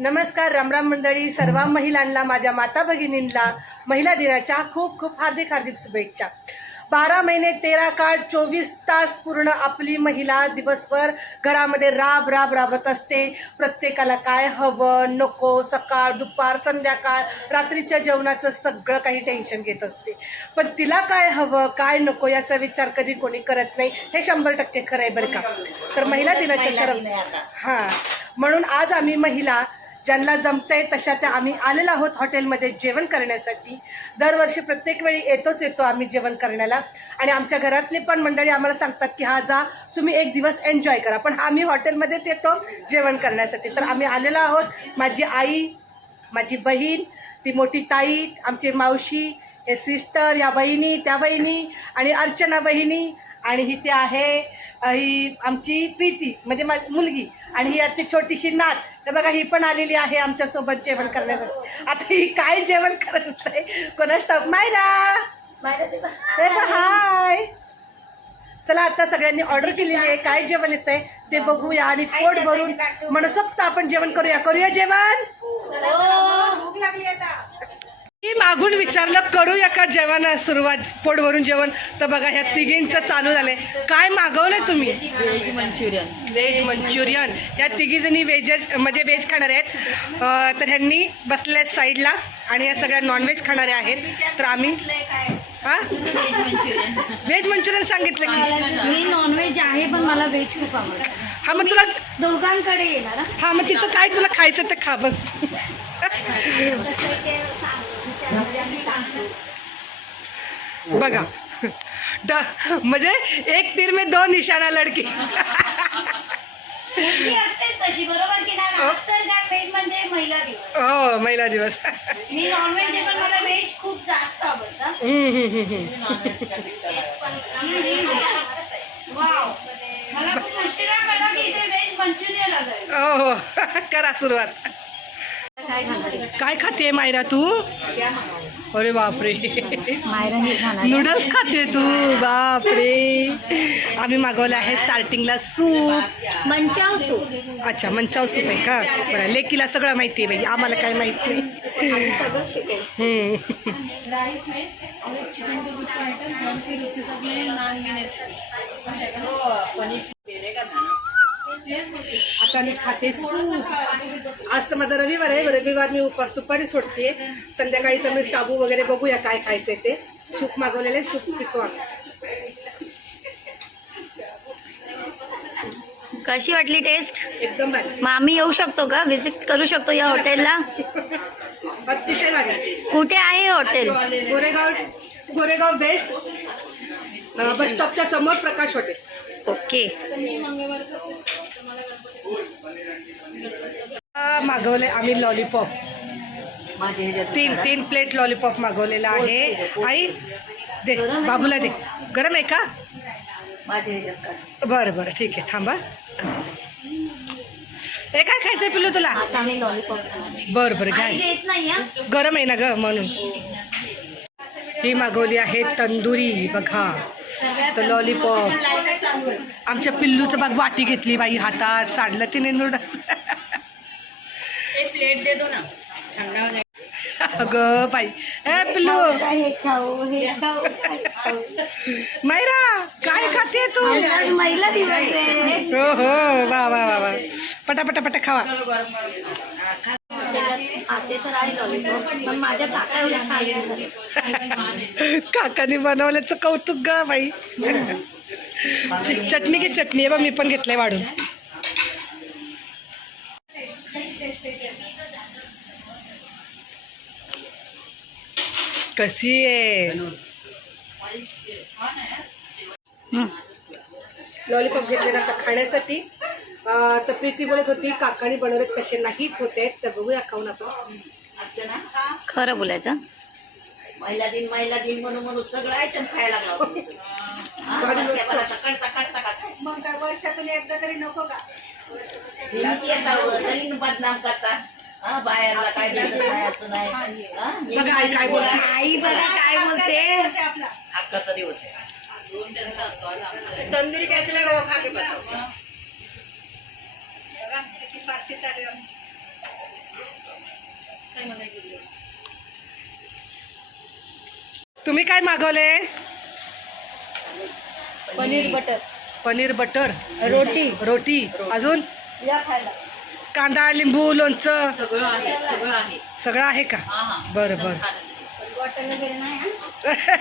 नमस्कार, रामराम मंडळी. सर्व महिलांना, माझ्या माता भगिनींना महिला दिनाच्या खूप खूप हार्दिक हार्दिक शुभेच्छा. 12 महिने 13 काळ 24 तास पूर्ण आपली महिला दिवसभर घरामध्ये राबत असते. प्रत्येकाला काय हवं नको, सकाळ दुपार संध्याकाळ रात्रीच्या जेवणाचं सगळं काही टेन्शन घेत असते. पण तिला काय हवं काय नको याचा विचार कधी कोणी करत नाही. हे 100% खरं आहे बरं का. तर महिला दिनाच्या म्हणून आज आम्ही महिला ज्यांना जमतंय तशा त्या आम्ही आलेलो आहोत हॉटेलमध्ये जेवण करण्यासाठी. दरवर्षी प्रत्येक वेळी येतो आम्ही जेवण करण्याला. आणि आमच्या घरातली पण मंडळी आम्हाला सांगतात की हा जा तुम्ही एक दिवस एन्जॉय करा, पण आम्ही हॉटेलमध्येच येतो जेवण करण्यासाठी. तर आम्ही आलेलो आहोत. माझी आई, माझी बहीण, ती मोठी ताई, आमची मावशी, हे सिस्टर, या बहिणी, त्या बहिणी आणि अर्चना बहिणी, आणि ही ती आहे ही आमची प्रीती म्हणजे माझी मुलगी, आणि ही आजची छोटीशी नात. तर बघा ही पण आलेली आहे आमच्यासोबत जेवण करण्यासाठी. आता ही काय जेवण करत आहे कोणास ठाऊक. मायरा हाय. चला आता सगळ्यांनी ऑर्डर केलेली आहे, काय जेवण येत आहे ते बघूया आणि पोट भरून मनसोक्त आपण जेवण करूया जेवण. भूक लागली आता. मी मागून विचारलं करूया का जेवण सुरुवात, पोट भरून जेवण. तर बघा ह्या तिघींचं चालू झालंय. काय मागवलंय तुम्ही? Veg Manchurian. ह्या तिघीजणी म्हणजे व्हेज खाणारे आहेत. तर ह्यांनी बसल्या साईडला आणि या सगळ्या नॉनव्हेज खाणाऱ्या आहेत. तर आम्ही व्हेज मंचुरियन सांगितलं की मी नॉनव्हेज आहे पण मला व्हेज खूप आवडतं. हा मग तुला दोघांकडे येणार. हा मग तिथं काय तुला खायचं तर खा बस. बघा म्हणजे एक तीर में दो निशाना लड़की. तशी बरोबर की नाही. व्हेज म्हणजे महिला दिवस. हो महिला दिवस. मी नॉनव्हेज आहे पण मला व्हेज खूप जास्त आवडतं. मला खूप उशिरा कळलं की इथे व्हेज मंचुरियन आलंय. हो करा सुरुवात. काय खाते मायरा तू? अरे बापरे, नूडल्स खाते तू? बापरे. आम्ही मागवलं आहे स्टार्टिंगला सूप, मंचाव सूप. अच्छा मंचाव सूप आहे का? बरं, लेकीला सगळं माहिती आहे बाई, आम्हाला काय माहित नाही. सगळं आता मी खाते सूप. आज तर माझा रविवार आहे. रविवार मी उपास दुपारी सोडते. संध्याकाळी तर मी शाबू वगैरे बघूया काय खायचंय ते. सूप मागवलेले, सूप पितो आम्ही. कशी वाटली टेस्ट? एकदम भारी. मग आम्ही येऊ शकतो का? व्हिजिट करू शकतो या हॉटेलला? अतिशय भारी. कुठे आहे हॉटेल? गोरेगाव बेस्ट बस स्टॉपच्या समोर प्रकाश हॉटेल. ओके. मागवले आम्ही लॉलीपॉप. तीन प्लेट लॉलीपॉप मागवलेला आहे. आई दे, बाबूला दे. गरम आहे का? बरं ठीक आहे, थांबा. हे काय खायचंय पिल्लू तुला? बरं काय गरम आहे ना ग म्हणून. ही मागवली आहे तंदुरी. बघा तर लॉलीपॉप. आमच्या पिल्लूचं बाग वाटी घेतली बाई हातात, सांडलं तिने नूडल्स. प्लेट दे दो ना. अगं बाई. पिल्लू मायरा काय खाते तू? महिला दिवस आहे. हो वा पटापटा खावा. खाते तर आहे लॉलीपॉप पण माझ्या काका एवढं छान. काकाने बनवल्याचं कौतुक ग बाई. चटणी घे, चटणी आहे बा, मी पण घेतलंय वाढून. कशी आहे? लॉलीपॉप घेतले ना खाण्यासाठी. तर प्रीती बोलत होती काकाने बनवले तसे नाहीच होते. तर बघूया खाऊन आपण. खरं बोलायचं. महिला दिन म्हणून सगळं आयटम खायला लागला. मग काय वर्षातून एकदा तरी नको का? तरी बदनाम करता. बाहेरला काय नाही असं नाही. बघा आई काय बोलते. आई बघा काय बोलते. हक्काचा दिवस आहे. तंदुरी काय खाते पार्टी चालू आमची. तुम्ही काय मागवले? पनीर बटर पनीर बटर, रोटी रोटी, अजून या खायला कांदा, लिंबू, लोणचं सगळं आहे सगळं आहे. सगळं आहे का? हा हा बरं बरं. बॉटल वगैरे नाही हा?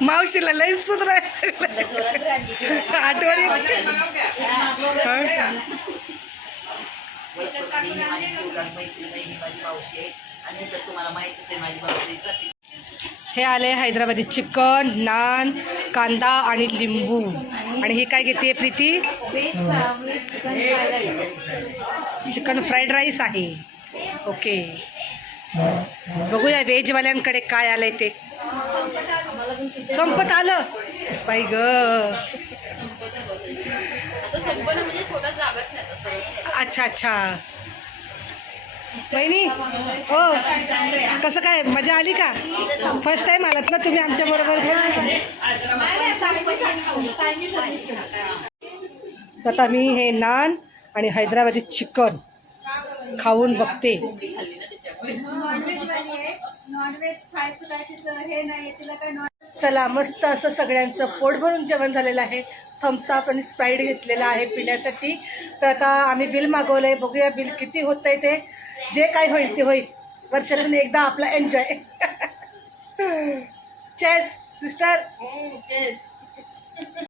मावशीला लई सुधरा आठवण येते. हा? वैष्णवी ही माझी जीवलग मैत्रीण आहे, ही माझी मावशी आहे. आणि तर तुम्हाला माहितीच आहे माझी मावशी जाते. हे आले हैदराबादी चिकन, नान, कांदा आणि लिंबू. आणि हे काय घेते Preeti? Veg chicken fry rice. Chicken fried rice आहे. ओके, बघूया व्हेजवाल्यांकडे काय आलंय ते. संपत आलं बाई ग. आता संपलं म्हणजे थोडा जागाच नाही आता सर्व. अच्छा अच्छा. बहिणी हो, कसं काय मजा आली का? फर्स्ट टाइम आलात ना तुम्ही आमच्या बरोबर? आता मी हे नान आणि हैदराबादी चिकन खाऊन बघते. नॉनव्हेज खायचं काय तिचं हे नाही तिला काय चला, मस्त असं सगळ्यांचं पोट भरून जेवण झालेलं आहे. थम्सअप आणि स्प्राईट घेतलेला आहे पिण्यासाठी. तर आता आम्ही बिल मागवलं आहे, बघूया बिल किती होतं आहे ते. जे काय होईल ते होईल. वर्षातून एकदा आपला एन्जॉय. Chess sister.